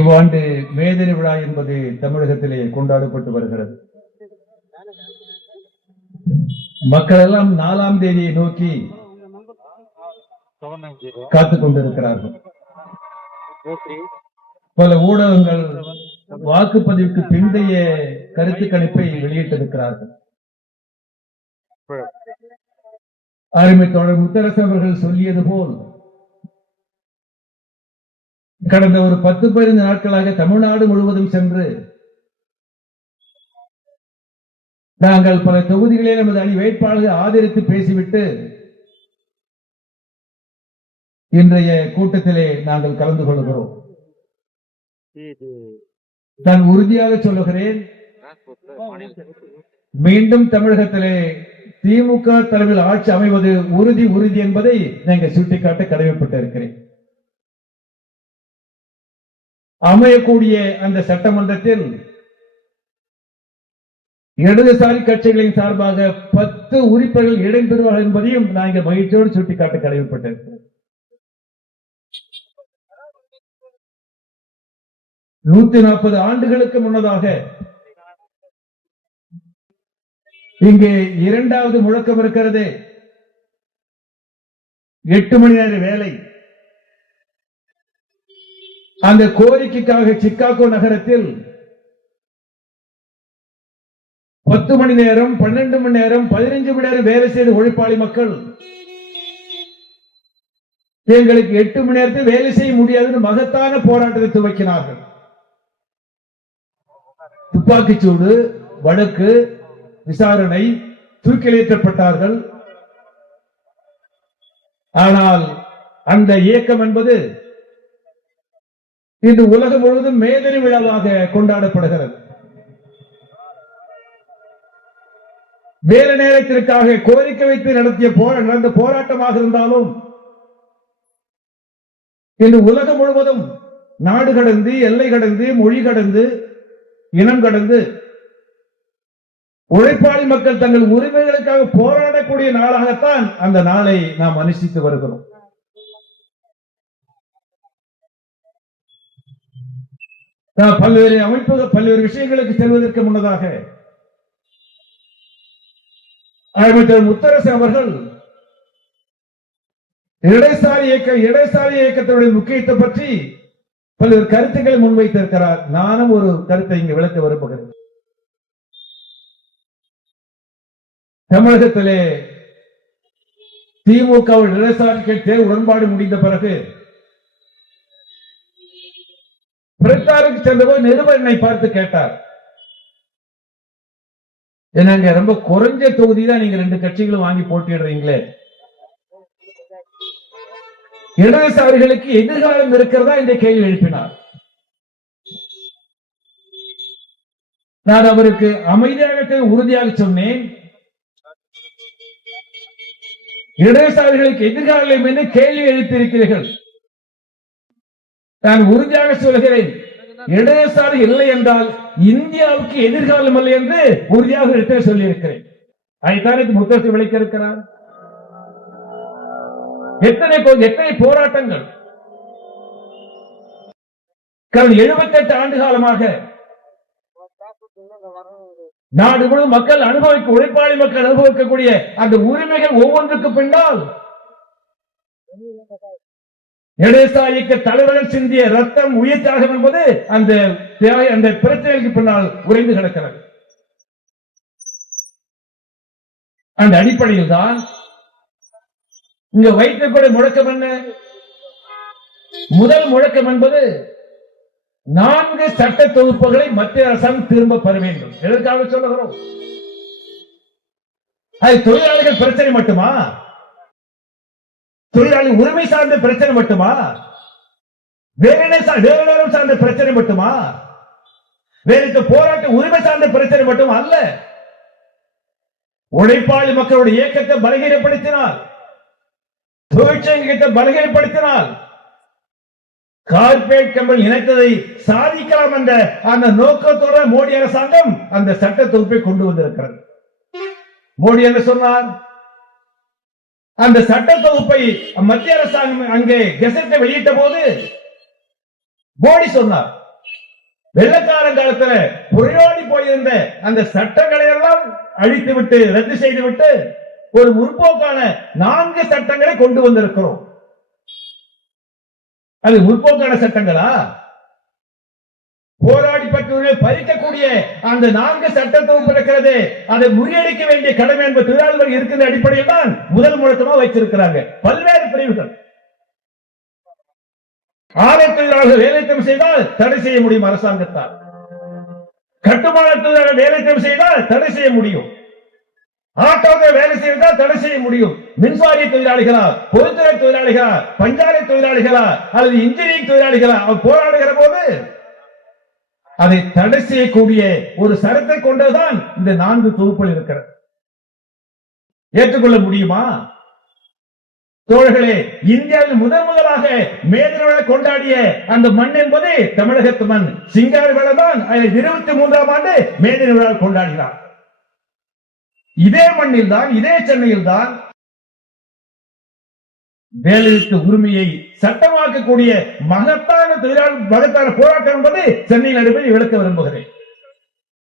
இவ்வாண்டு மேதினி விழா என்பது தமிழகத்திலே கொண்டாடப்பட்டு வருகிறது. மக்கள் எல்லாம் 4ஆம் தேதியை நோக்கி காத்துக் கொண்டிருக்கிறார்கள். பல ஊடகங்கள் வாக்குப்பதிவுக்கு பிந்தைய கருத்து கணிப்பை வெளியிட்டிருக்கிறார்கள். அருமை தோழர் முத்தரசு அவர்கள் சொல்லியது போல் கடந்த ஒரு 10-15 நாட்களாக தமிழ்நாடு முழுவதும் சென்று நாங்கள் பல தொகுதிகளில் நமது அணி வேட்பாளர்களை ஆதரித்து பேசிவிட்டு இன்றைய கூட்டத்திலே நாங்கள் கலந்து கொள்கிறோம். நான் உறுதியாக சொல்லுகிறேன், மீண்டும் தமிழகத்திலே திமுக தலைமையில் ஆட்சி அமைவது உறுதி என்பதை நீங்கள் சுட்டிக்காட்ட கடமைப்பட்டிருக்கிறேன். அமையக்கூடிய அந்த சட்டமன்றத்தில் இடதுசாரி கட்சிகளின் சார்பாக 10 உறுப்பினர்கள் இடம்பெறுவார்கள் என்பதையும் நாங்கள் மகிழ்ச்சியோடு சுட்டிக்காட்ட கடமைப்பட்டிருக்கிறோம். 140 ஆண்டுகளுக்கு முன்னதாக இங்கே 2வது முழக்கம் இருக்கிறது. 8 மணி நேர வேலை. அந்த கோரிக்கைக்காக சிக்காகோ நகரத்தில் 10 மணி நேரம், 12 மணி நேரம், 15 மணி நேரம் வேலை செய்த உழைப்பாளி மக்கள் எங்களுக்கு 8 மணி நேரத்தில் வேலை செய்ய முடியாதுன்னு மகத்தான போராட்டத்தை துவக்கினார்கள். துப்பாக்கிச்சூடு, வழக்கு, விசாரணை, தூக்கிலேற்றப்பட்டார்கள். ஆனால் அந்த இயக்கம் என்பது இன்று உலகம் முழுவதும் மேதினி விழாவாக கொண்டாடப்படுகிறது. வேறு நேரத்திற்காக கோரிக்கை வைத்து நடந்த போராட்டமாக இருந்தாலும் இன்று உலகம் முழுவதும் நாடு கடந்து, எல்லை கடந்து, மொழி கடந்து, இனம் கடந்து உழைப்பாளி மக்கள் தங்கள் உரிமைகளுக்காக போராடக்கூடிய நாளாகத்தான் அந்த நாளை நாம் அனுஷ்டித்து வருகிறோம். பல்வேறு அமைப்புகள், பல்வேறு விஷயங்களுக்கு செல்வதற்கு முன்னதாக அமைச்சர் முத்தரசு அவர்கள் இடதுசாரி இயக்கத்தினுடைய முக்கியத்தை பற்றி பல்வேறு கருத்துக்களை முன்வைத்திருக்கிறார். நானும் ஒரு கருத்தை இங்கு விளக்க விரும்புகிறேன். தமிழகத்திலே திமுக இடதுசாரி தேர்வு உடன்பாடு முடிந்த பிறகு பிரச்சாரத்துக்கு சென்றபோது நிருபர் என்னை பார்த்து கேட்டார், என்னங்க ரொம்ப குறைஞ்ச தொகுதி தான் நீங்க 2 கட்சிகளும் வாங்கி போட்டிடுறீங்களே, இடதுசாரிகளுக்கு எதிர்காலம் இருக்கிறதா என்ற கேள்வி எழுப்பினார். நான் அவருக்கு அமைதியாக உறுதியாக சொன்னேன், இடதுசாரிகளுக்கு எதிர்காலம் என்று கேள்வி எழுப்பியிருக்கிறீர்கள். நான் உறுதியாக சொல்கிறேன், இடதுசாரி இல்லை என்றால் இந்தியாவுக்கு எதிர்காலம் இல்லை என்று உறுதியாக எடுத்து சொல்லியிருக்கிறேன். அதைத்தான் முத்தரசு விளக்க இருக்கிறார். எத்தனை போராட்டங்கள் கடந்த 78 ஆண்டு காலமாக நாடு முழுவதும் மக்கள் உழைப்பாளி மக்கள் அனுபவிக்கக்கூடிய அந்த உரிமைகள் ஒவ்வொன்றுக்கு பின்னால் இடதுசாரிக்கு தலைவர்கள் சிந்திய ரத்தம், உயிர் தியாகம் என்பது அந்த பிரச்சனைக்கு பின்னால் உறைந்து கிடக்கிறது. அந்த அடிப்படையில் தான் இங்க வைக்கக்கூடிய முழக்கம் என்ன? முதல் முழக்கம் என்பது 4 சட்ட தொகுப்புகளை மத்திய அரசாங்கம் திரும்ப பெற வேண்டும். எதற்காக சொல்லுகிறோம்? அது தொழிலாளர்கள் பிரச்சனை மட்டுமா? தொழிலாளி உரிமை சார்ந்த பிரச்சனை மட்டுமா? வேறு நேரம் சார்ந்த பிரச்சனை மட்டுமா? வேறு போராட்ட உரிமை சார்ந்த பிரச்சனை மட்டும் அல்ல. உழைப்பாளி மக்களுடைய இயக்கத்தை பலகீனப்படுத்தினால், தொழிற்சங்கத்தை பலகீனப்படுத்தினால், கார்பரேட் கம்பெனி இணைத்ததை சாதிக்கலாம் என்ற அந்த நோக்கத்தோடு மோடி அரசாங்கம் அந்த சட்ட தொகுப்பை கொண்டு வந்திருக்கிறது. மோடி என்ன சொன்னார்? அந்த சட்ட தொகுப்பை மத்திய அரசாங்கம் அங்கே கெசட்டை வெளியிட்ட போது மோடி சொன்னார், வெள்ளக்காரன் காலத்துல புரையோடி போயிருந்த அந்த சட்டங்களை எல்லாம் அழித்து விட்டு ரத்து செய்து விட்டு ஒரு முற்போக்கான 4 சட்டங்களை கொண்டு வந்திருக்கிறோம். அது முற்போக்கான சட்டங்களா? போராடி பெற்று பறிக்கக்கூடிய அந்த 4 சட்ட தொகுப்பு இருக்கிறது, அதை முறியடிக்க வேண்டிய கடமை என்பது தொழிலாளர்கள் இருக்கின்ற அடிப்படையில் தான் முதல் முழக்கமா வச்சிருக்கிறாங்க. பல்வேறு பிரிவுகள். ஆலை தொழிலாளர்கள் வேலைத்தம் செய்தால் தடை செய்ய முடியும் அரசாங்கத்தால். கட்டுமான தொழிலாளர்கள் வேலைத்தம் செய்தால் தடை செய்ய முடியும். ஆட்டோவில் வேலை செய்வதால் தடை செய்ய முடியும். மின்சாரி தொழிலாளிகளா, பொதுத்துறை தொழிலாளிகளா, பஞ்சாலை தொழிலாளிகளா அல்லது இன்ஜினியரிங் தொழிலாளிகளா அவர் போராடுகிற போது அதை தடை செய்யக்கூடிய ஒரு சரத்தை கொண்டதுதான் இந்த 4 தொகுப்புகள் இருக்கிறது. ஏற்றுக்கொள்ள முடியுமா? தோழர்களே, இந்தியாவில் முதலாக மே தின கொண்டாடிய அந்த மண் என்பது தமிழகத்து மண். சிங்காரவேலர் தான் 23ஆம் ஆண்டு மே தின விழா கொண்டாடினார். இதே மண்ணில் தான், இதே சென்னையில் தான் வேலைநிறுத்த உரிமையை சட்டமாக்கக்கூடிய மகத்தான போராட்டம் என்பது சென்னையில் நடைபெற விளக்க விரும்புகிறேன்.